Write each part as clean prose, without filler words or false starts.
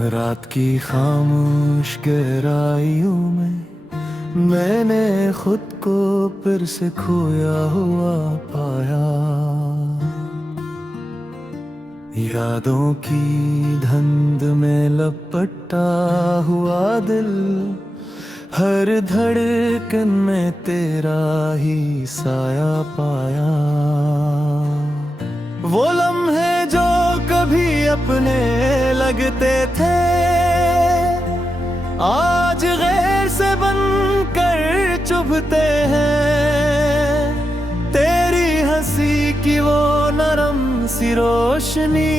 रात की खामोश गहराइयों में मैंने खुद को फिर से खोया हुआ पाया। यादों की धुंध में लपटा हुआ दिल, हर धड़कन में तेरा ही साया पाया। वो लम्हे जो कभी अपने लगते थे, आज गैर से बनकर चुभते हैं। तेरी हंसी की वो नरम सी रोशनी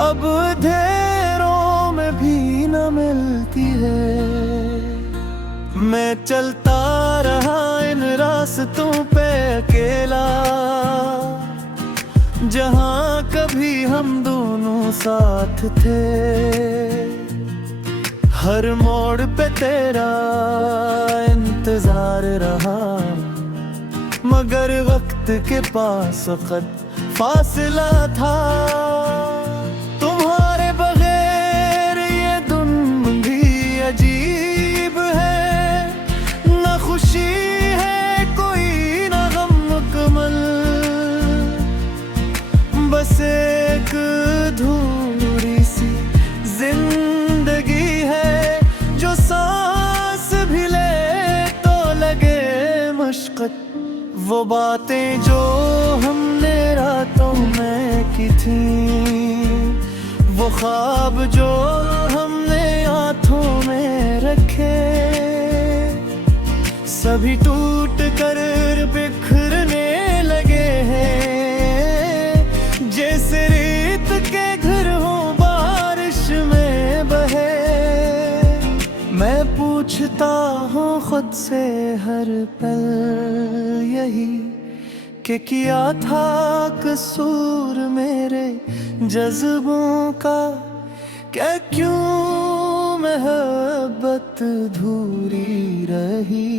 अब अंधेरों में भी न मिलती है। मैं चलता रहा इन रास्तों पे अकेला, जहाँ कभी हम दोनों साथ थे। हर मोड़ पे तेरा इंतजार रहा, मगर वक्त के पास वक्त फासला था। तुम्हारे बगैर ये दुनिया भी अजीब है, न खुशी है कोई न गम मुकम्मल। बस एक अधूरी सी जिंदगी है, जो सांस भी ले तो लगे मशक्कत। वो बातें जो हमने रातों में की थी, वो ख्वाब जो हमने हाथों में रखे, सभी टूट कर बिखरने लगे हैं। जैसे रेत के घर हो बारिश में बहे। मैं पूछता हूँ खुद से हर पल यही, कि क्या था कसूर मेरे जज्बों का। क्या क्यों मोहब्बत अधूरी रही,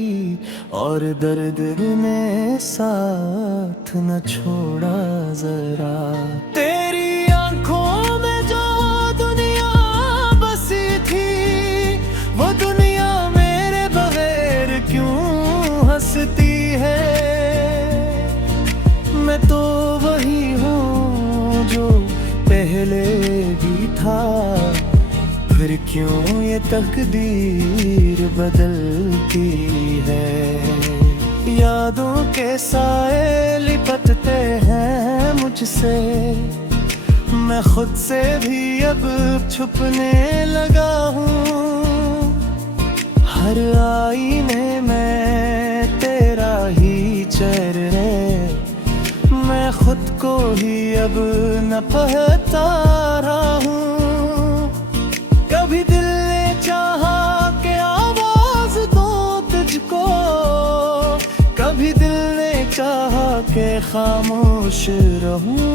और दर्द ने साथ न छोड़ा जरा। तेरी आंखों में जो दुनिया बसी थी, वो दुनिया मेरे बगैर क्यों हंसती है। मैं तो वही हूँ जो पहले भी था, फिर क्यों ये तकदीर बदलती है। यादों के साए लिपटते हैं मुझसे, मैं खुद से भी अब छुपने लगा हूँ। हर आईने में तेरा ही चेहरा, मैं खुद को ही अब न पहचान रहा हूँ। कभी दिल ने चाहा कि आवाज दो तुझको, कभी दिल ने चाहा कि खामोश रहूं।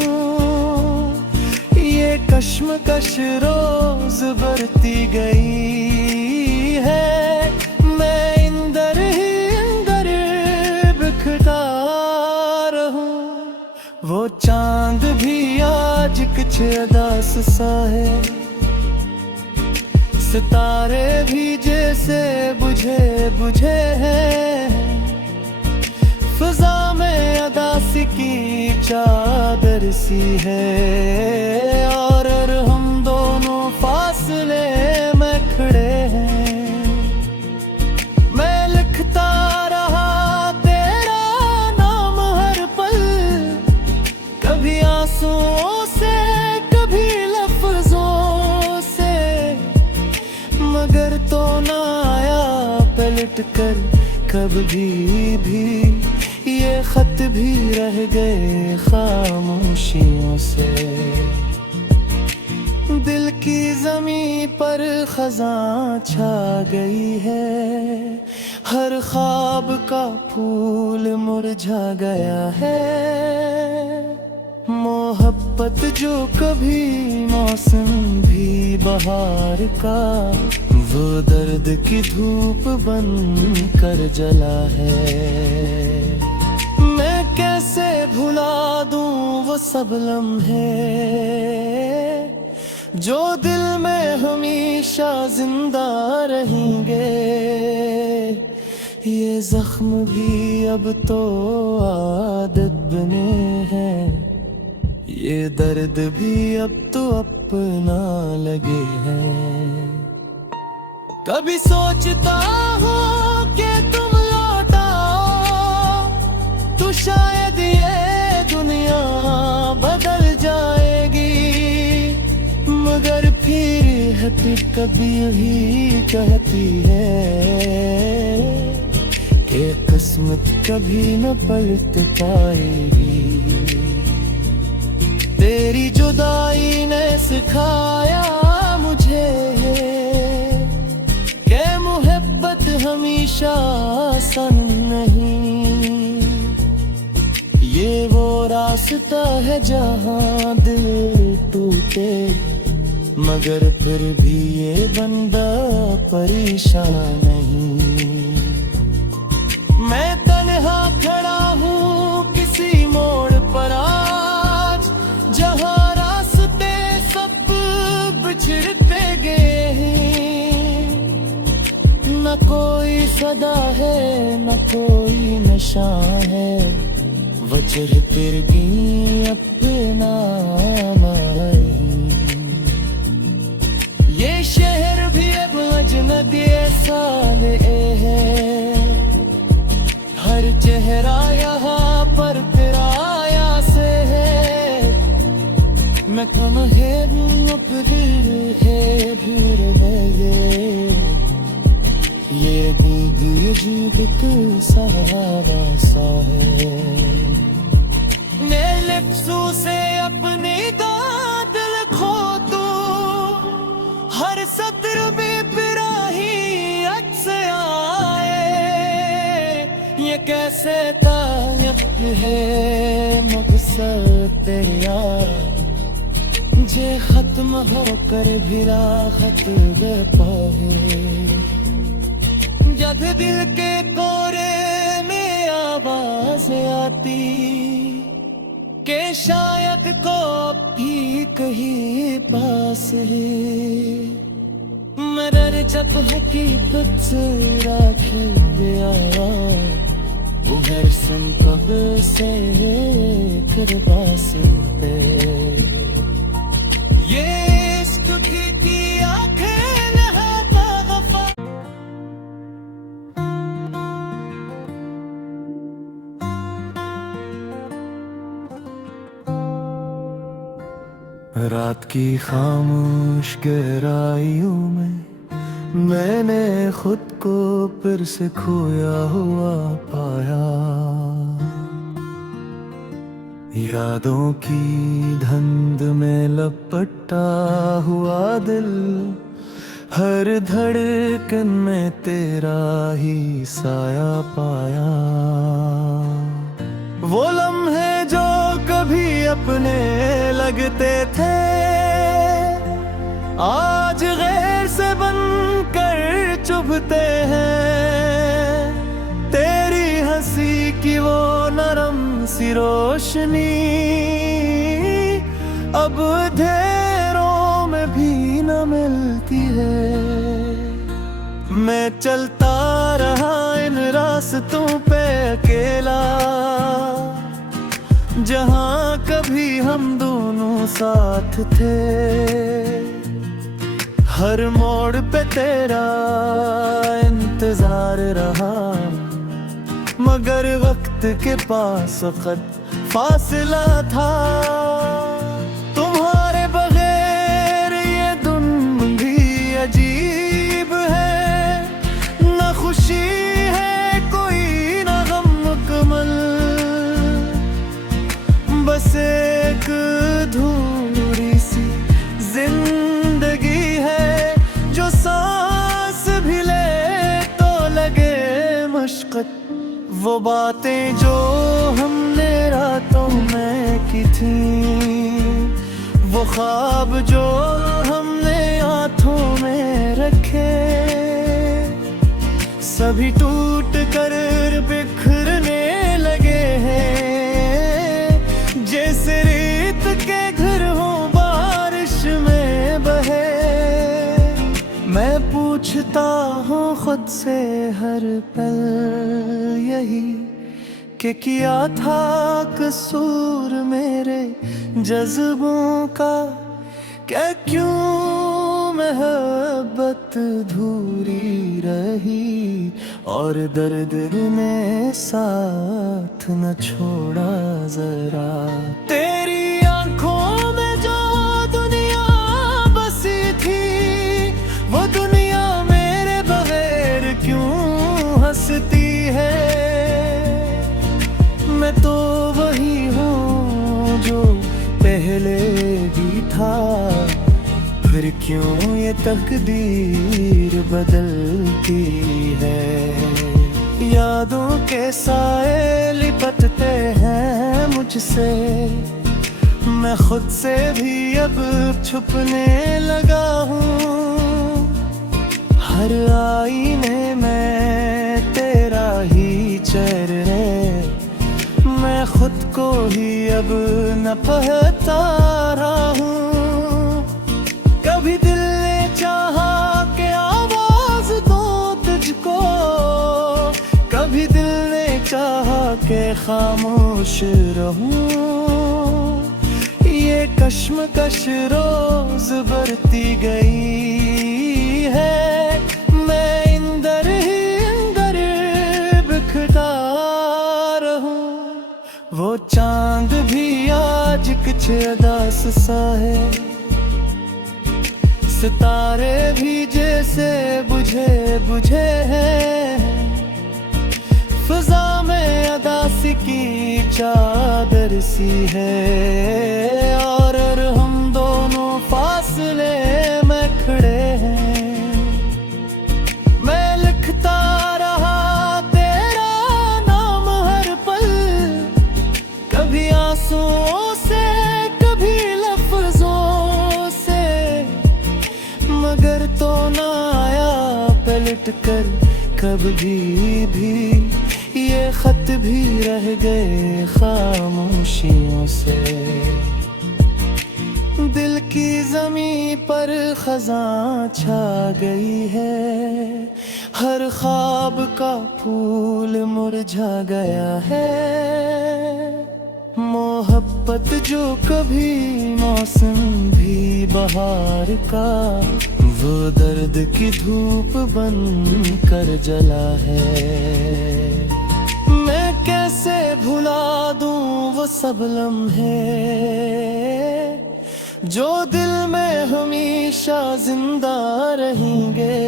ये कश्मकश रोज बढ़ती गई है, मैं इंदर ही इंदर बिखरता रहूं। वो चांद भी आज कुछ उदास सा है, सितारे भी जैसे बुझे बुझे हैं। फिजा में अदासी की चादर सी है, और हम दोनों फासले में खड़े हैं। मैं लिखता रहा तेरा नाम हर पल, कभी आंसुओं से कभी लफ्जों से, मगर तो ना आया पलट कर कभी भी। ये खत भी रह गए खामोशियों से। दिल की ज़मीं पर खज़ां छा गई है, हर ख्वाब का फूल मुरझा गया है। मोहब्बत जो कभी मौसम भी बहार का, वो दर्द की धूप बन कर जला है। मैं कैसे भुला दूं वो सब लम्हे जो दिल में हमेशा जिंदा रहेंगे। ये जख्म भी अब तो आदत बने हैं, ये दर्द भी अब तो अपना लगे हैं। कभी सोचता हूँ कि तुम लौट आओ, तो शायद ये दुनिया बदल जाएगी। मगर फिर हकीकत कभी यही कहती है कि किस्मत कभी न पलट पाएगी। तेरी जुदाई ने सिखाया मुझे कि मोहब्बत हमेशा आसान नहीं। ये वो रास्ता है जहाँ दिल टूटे, मगर फिर भी ये बंदा परेशान नहीं। मैं तन्हा खड़ा हूँ किसी मोड़ पर आज, जहाँ रास्ते सब बिछड़ते गए हैं। न कोई सदा है न कोई नशा है, वजह फिर भी अपना ये शहर भी अब अजनबी ऐसा है। हर चेहरा यहाँ पर किराया से है। मैं कम है भीड़ है ये दीदी अजीब एक सहारा सा है। मैं लिप्सों से अपनी दाद लिखो तू, हर सत्र में बिराही अक्स आए। ये कैसे तायब है मकसद तेरा, जे खत्म होकर भी राहत दे पाए। जब दिल के कोरे में आवाज आती के शायद को भी कहीं पास है। मगर जब हकीकत से राख गया, वो हर सुन कब से करवास पे। ये इश्क की आंखें नहाता वफा। रात की खामोश गहराइयों में मैंने खुद को फिर से खोया हुआ पाया। यादों की धुंध में लपटा हुआ दिल, हर धड़कन में तेरा ही साया पाया। वो लम्हे जो कभी अपने लगते थे, आज गैर से बनकर चुभते हैं। तेरी हंसी की वो नरम सी रोशनी अब अंधेरों में भी न मिलती है। मैं चलता रहा इन रास्तों पे अकेला, जहाँ कभी हम दोनों साथ थे। हर मोड़ पे तेरा इंतजार रहा, मगर वक्त के पास वक्त फासला था। तुम्हारे बगैर ये दुनिया भी अजीब है, न खुशी है कोई न गम मुकम्मल। बस एक अधूरी सी जिंदगी है, जो सांस भी ले तो लगे मशक्कत। वो बातें जो हमने रातों में की थी, वो ख्वाब जो हमने हाथों में रखे, सभी टूट कर बिखरने लगे हैं। जैसे रेत के घर हो बारिश में पूछता हूँ खुद से हर पल यही कि किया था कसूर मेरे जज्बों का, क्या क्यों मोहब्बत धूरी रही और दर्द ने साथ न छोड़ा जरा। तेरी आंखों में जो दुनिया बसी थी, वो दुनिया मेरे बगैर क्यों हंसती है। मैं तो वही हूँ जो पहले भी था, फिर क्यों ये तकदीर बदलती है। यादों के साए लिपटते हैं मुझसे, मैं खुद से भी अब छुपने लगा हूँ। हर आईने में तेरा ही चेहरा, मैं खुद को ही अब न पहचान रहा हूँ। कभी दिल ने चाहा कि आवाज दो तुझको, कभी दिल ने चाहा कि खामोश रहूं। ये कश्मकश रोज बढ़ती गई है, मैं अंदर ही अंदर बिखरता रहूं। वो चांद भी आज कुछ उदास सा है, सितारे भी जैसे बुझे बुझे हैं। फिजा में अदासी की चादर सी है, और हम दोनों फासले में खड़े हैं। मैं लिखता रहा तेरा नाम हर पल, कभी आंसुओं से कभी लफ्जों से, मगर तो ना आया पलट कर कभी भी। ये खत भी रह गए खामोशियों से। दिल की ज़मीं पर खज़ां छा गई है, हर ख्वाब का फूल मुरझा गया है। मोहब्बत जो कभी मौसम भी बहार का, वो दर्द की धूप बन कर जला है। मैं कैसे भुला दूं वो सब लम्हे जो दिल में हमेशा जिंदा रहेंगे।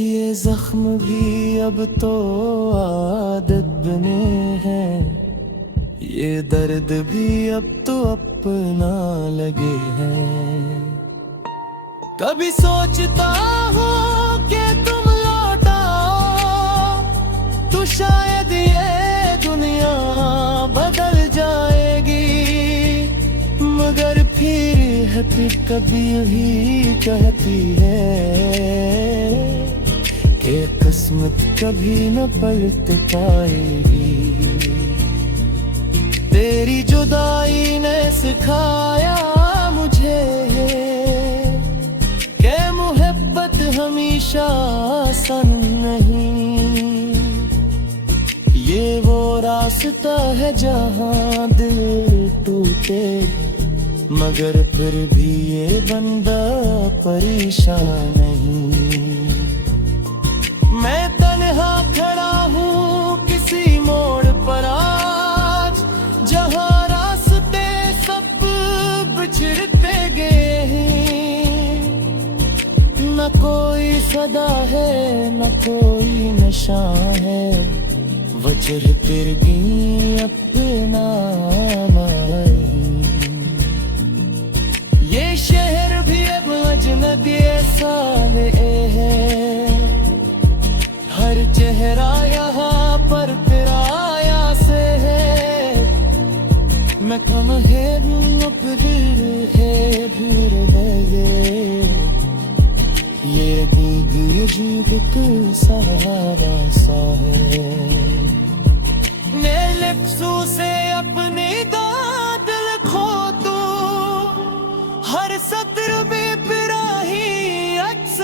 ये जख्म भी अब तो आदत बने हैं, ये दर्द भी अब तो अपना लगे हैं। कभी सोचता हूँ कि तुम लौट आओ, तो शायद ये दुनिया बदल जाएगी। मगर फिर कभी ही कहती है कि किस्मत कभी न पलट पाएगी। तेरी जुदाई ने सिखाया मुझे कि मोहब्बत हमेशा आसान नहीं। ये वो रास्ता है जहाँ दिल टूटे, मगर फिर भी ये बंदा परेशान नहीं। मैं तन्हा खड़ा हूँ किसी मोड़ पर आज, जहाँ रास्ते सब बिछड़ते गए हैं। न कोई सदा है न कोई निशान है, वजह फिर भी अपना ये शहर भी अब अजनबी सा है। हर चेहरा यहाँ पर किराया से है। मैं कम है भीड़ है ये दीदी जीवित सहारा सा है। लफ्जों से अपनी दिल खो दूं, हर सत्र में पिराही अक्स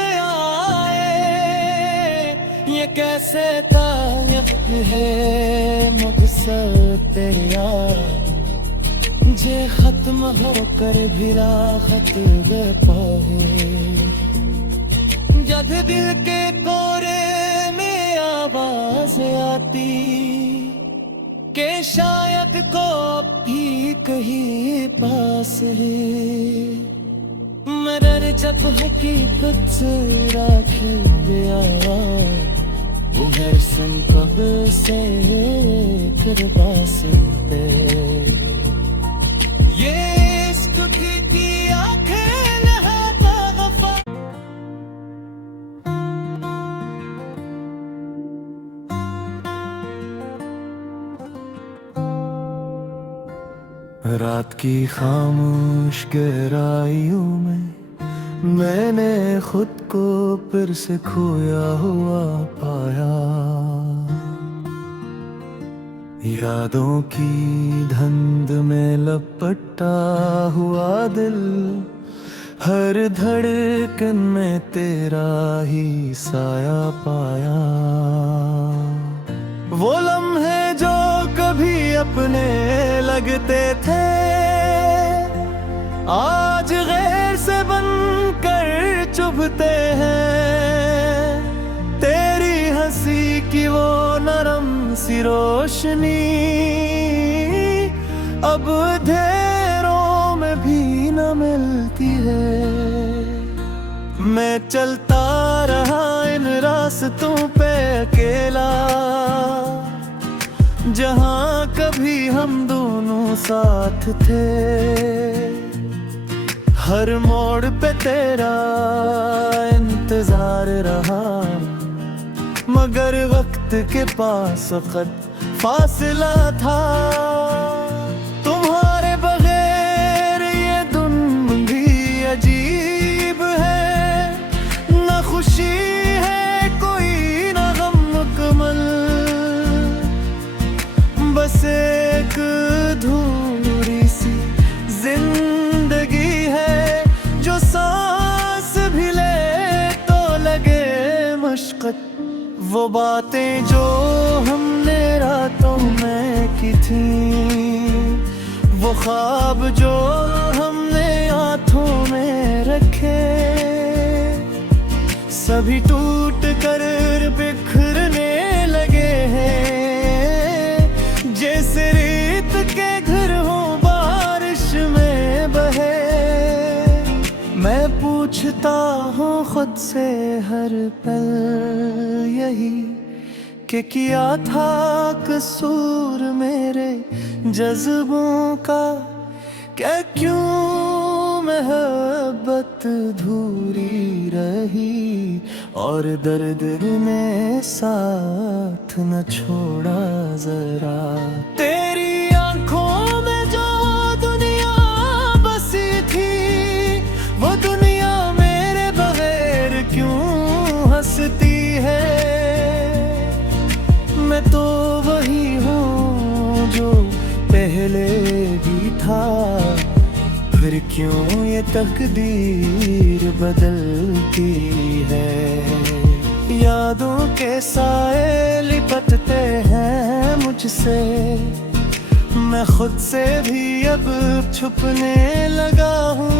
कैसे तायक है मकसद तेरा जे खत्म होकर भी राहत दे पाए। जब दिल के कोरे में आवाज आती के शायद को भी कहीं पास है, मगर जब हकीकत से राख गया वो हर सन कब से करवास पे। ये इश्क की आंखें नहाता वफा। रात की खामोश गहराइयों में मैंने खुद को फिर से खोया हुआ पाया। यादों की धुंध में लपटा हुआ दिल, हर धड़कन में तेरा ही साया पाया। वो लम्हे जो कभी अपने लगते थे आज गैर से बनकर चुभते हैं। तेरी हंसी की वो नरम सी रोशनी अब अंधेरों में भी न मिलती है। मैं चलता रहा इन रास्तों पे अकेला, जहाँ कभी हम दोनों साथ थे। हर मोड़ पे तेरा इंतजार रहा, मगर वक्त के पास वक्त फासला था। तुम्हारे बगैर ये दुनिया भी अजीब है, न खुशी है कोई न गम मुकम्मल। बस एक अधूरी सी जिंदगी है जो सांस भी ले तो लगे मशक्कत। वो बातें जो हमने रातों में की थी, वो ख्वाब जो हमने हाथों में रखे, सभी टूट कर बिखरने लगे हैं। जैसे रेत के घर हो बारिश में बहे। मैं पूछता हूँ खुद से हर पल यही कि क्या था कसूर मेरे जज्बों का, क्या क्यों मोहब्बत अधूरी रही और दर्द में साथ न छोड़ा जरा। तेरी आंखों में जो दुनिया बसी थी, वो दुनिया मेरे बगैर क्यों हंसती है। मैं तो वही हूँ जो पहले भी था, फिर क्यों ये तकदीर बदलती है। यादों के साए लिपटते हैं मुझसे, मैं खुद से भी अब छुपने लगा हूँ।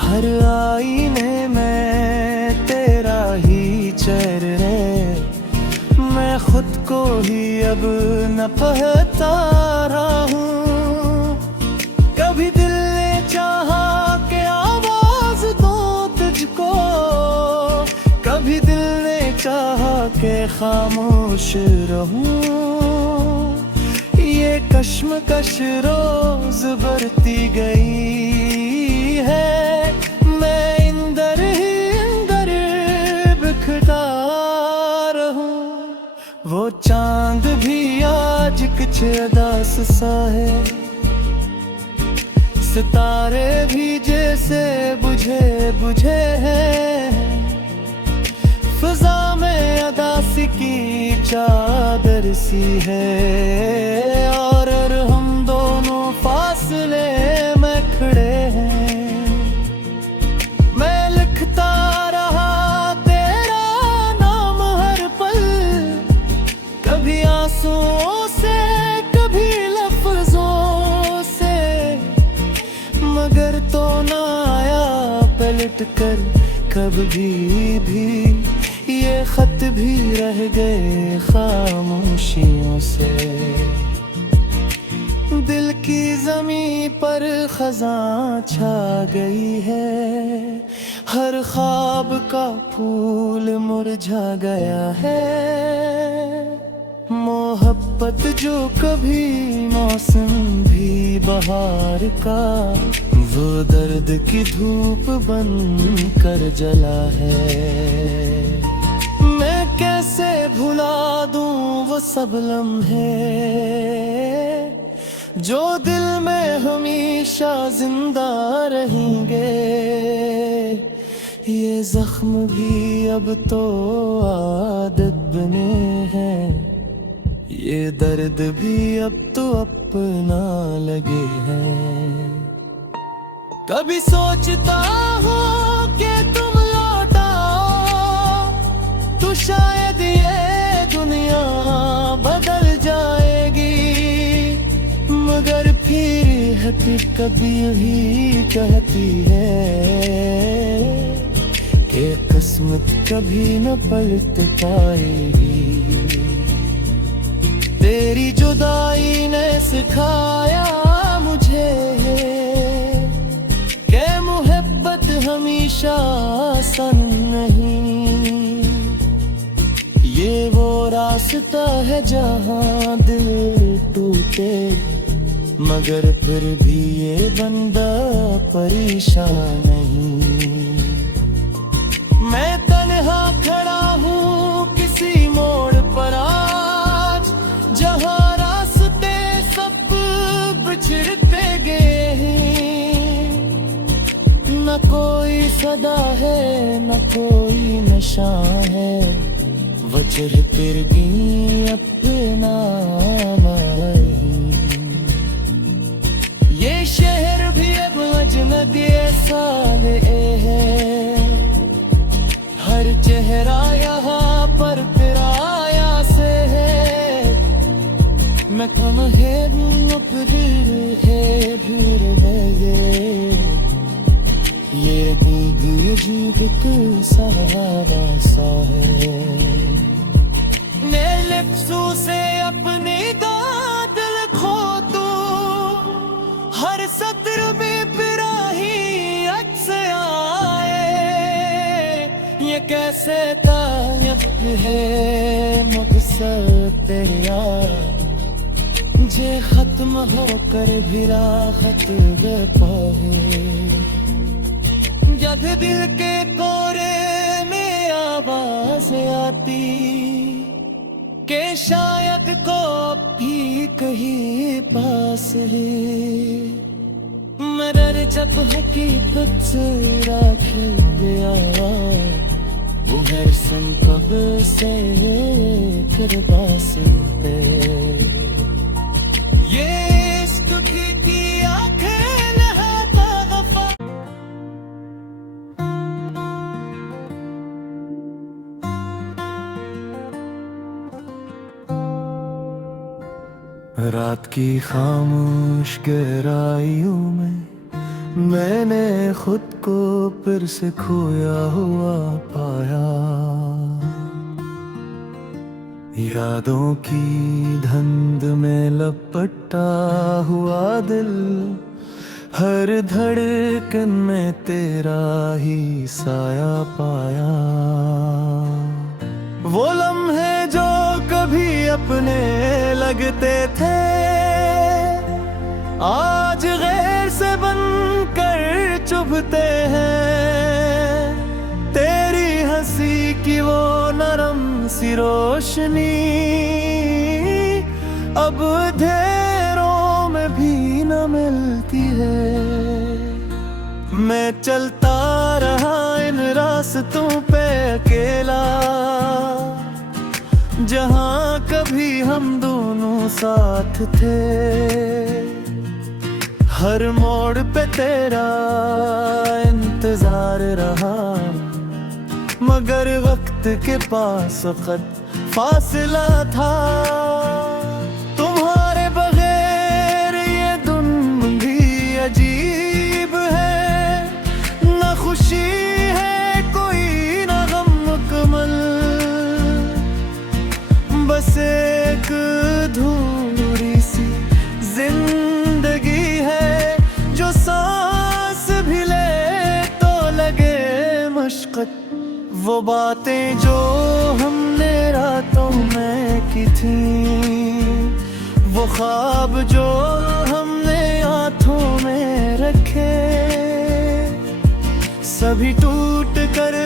हर आईने में तेरा ही चेहरा, मैं खुद को ही अब न पहचान रहा हूँ। कभी दिल ने चाहा कि आवाज दो तुझको, कभी दिल ने चाहा कि खामोश रहूं। ये कश्मकश रोज बढ़ती गई है, मैं इंदर ही इंदर बिखरता रहूं। वो चांद भी आज कुछ अदास सा है, सितारे भी जैसे बुझे बुझे हैं। फिजा में अदासी की चादर सी है, और हम दोनों फासले में खड़े हैं। मैं लिखता रहा तेरा नाम लौट कर कभी भी ये खत भी रह गए खामोशियों से। दिल की ज़मीं पर खज़ां छा गई है, हर ख्वाब का फूल मुरझा गया है। मोहब्बत जो कभी मौसम भी बहार का, वो दर्द की धूप बन कर जला है। मैं कैसे भुला दूं वो सब लम्हे जो दिल में हमेशा जिंदा रहेंगे। ये जख्म भी अब तो आदत बने हैं, ये दर्द भी अब तो अपना लगे हैं। कभी सोचता हूँ कि तुम लौट आओ, तो शायद ये दुनिया बदल जाएगी। मगर फिर हकीकत कभी यही कहती है कि किस्मत कभी न पलट पाएगी। तेरी जुदाई ने सिखाया मुझे कि मोहब्बत हमेशा आसान नहीं। ये वो रास्ता है जहाँ दिल टूटे, मगर फिर भी ये बंदा परेशान नहीं। मैं तन्हा खड़ा हूँ किसी मोड़ पर आज, जहाँ रास्ते सब बिछड़ते गए हैं। न कोई सदा है न कोई निशान है, वजह फिर भी अपना ये शहर भी अब अजनबी सा है। हर चेहरा यहाँ पर किराया से है। मैं कम है फिर ये झूठ के सहारा सा है। नेलक्सू से अपनी दिल खो तू, हर सत्र में पिराही अक्स आए। ये कैसे तायब है मकसद तेरा, जे खत्म होकर भी राहत दे पाए। जब दिल के कोरे में आवाज आती के शायद को भी कहीं पास है। मगर जब हकीकत से राख गया, वो है सन कब से फिर पास पे। ये इश्क की आंखें नहाता वफा। रात की खामोश गहराइयों में मैंने खुद को फिर से खोया हुआ पाया। यादों की धुंध में लपटा हुआ दिल, हर धड़कन में तेरा ही साया पाया। वो लम्हे जो कभी अपने लगते थे, आज गैर से बनकर चुभते हैं। तेरी हंसी की वो नरम सी रोशनी अब अंधेरों में भी न मिलती है। मैं चलता रहा इन रास्तों पे अकेला, जहाँ कभी हम दोनों साथ थे। हर मोड़ पे तेरा इंतजार रहा, मगर वक्त के पास वक्त फासला था। तुम्हारे बगैर ये धुन भी अजीब है, न खुशी बस एक अधूरी सी जिंदगी है, जो सांस भी ले तो लगे मशक्कत। वो बातें जो हमने रातों में की थी, वो ख्वाब जो हमने हाथों में रखे, सभी टूट कर